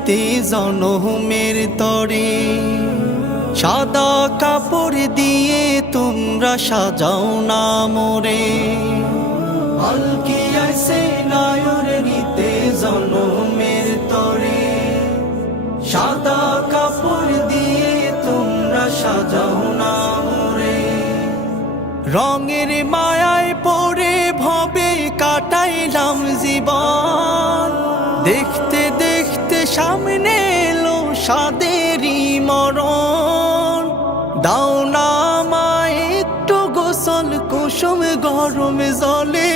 নিতে জনমের তরে। সাদা কাপড় দিয়ে তোমরা সাজাও না মোরে, পালকি আইছে নায়র নিতে জনমের তরে। সাদা কাপড় দিয়ে তোমরা সাজাও না মোরে। রঙের মায়ায় পড়ে ভবে কাটাইলাম জীবন, দেখতে দেখতে সামনে এলো সাদেরই মরণ। দাও না আমায় একটু গোসল কুসুম গরম জলে,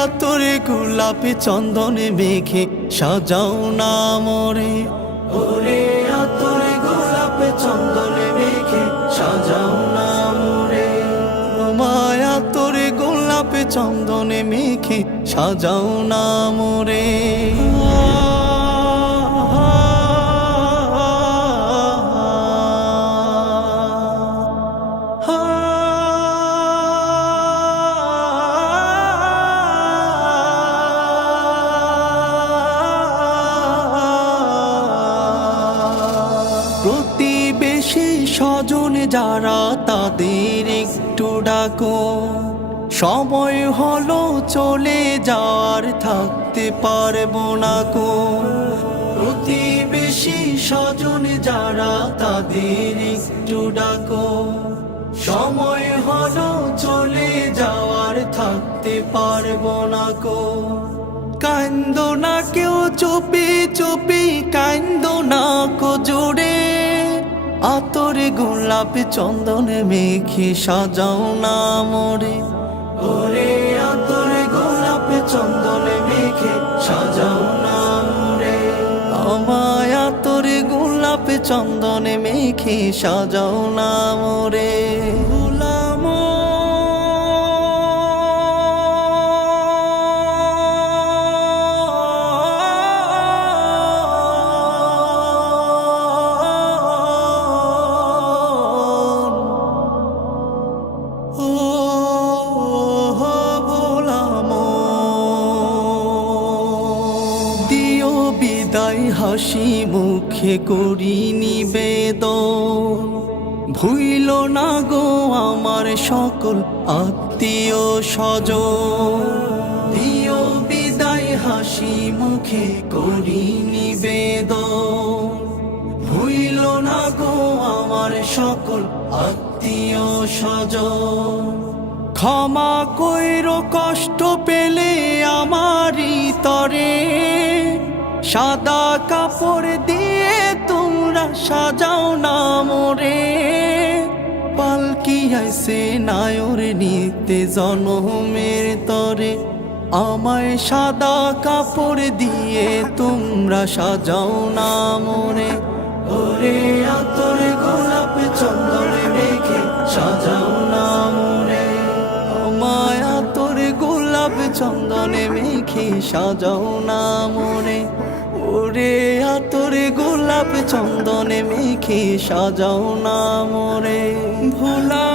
আতরে গোলাপে চন্দনে মেখে সাজাও না মোরে। ওরে আতরে গোলাপে চন্দনে মেখে সাজাও না মোরে, মায়া তোরে গোলাপে চন্দনে মেখে সাজাও না মোরে। প্রতিবেশী স্বজন যারা তাদের একটু ডাকো, সময় হলো চলে যাওয়ার থাকতে পারবো না কো। প্রতিবেশী স্বজন যারা তাদের একটু ডাকো, সময় হলো চলে যাওয়ার থাকতে পারবো না কো। কান্দো না কেউ চুপি চুপি, কান্দো না কো জোরে, আতরে গোলাপে চন্দনে মেখে সাজাও না মোরে। ওরে আতরে গোলাপে চন্দনে মেখে সাজাও না মোরে, আমায় আতরে গোলাপে চন্দনে মেখে সাজাও না মোরে। বিদায় হাসি মুখে করি নিবেদন, ভুইল না গো আমার সকল আত্মীয় স্বজন। দিও বিদায় হাসি মুখে করি নিবেদন, ভুইল না গো আমার সকল আত্মীয় স্বজন। ক্ষমা কইরো কষ্ট পেলে আমারই তরে, সাদা কাপড় দিয়ে তোমরা সাজাও না মোরে। পালকি আইছে নায়র নিতে জনমের তরে, আমায় সাদা কাপড় দিয়ে তোমরা সাজাও না মোরে। ওরে আতরে গোলাপে চন্দনে মেখে সাজাও না মোরে, আমায় আতরে গোলাপে চন্দনে মেখে সাজাও না মোরে। ওরে আতরে গোলাপে চন্দনে মেখে সাজাও না মোরে। ভোলা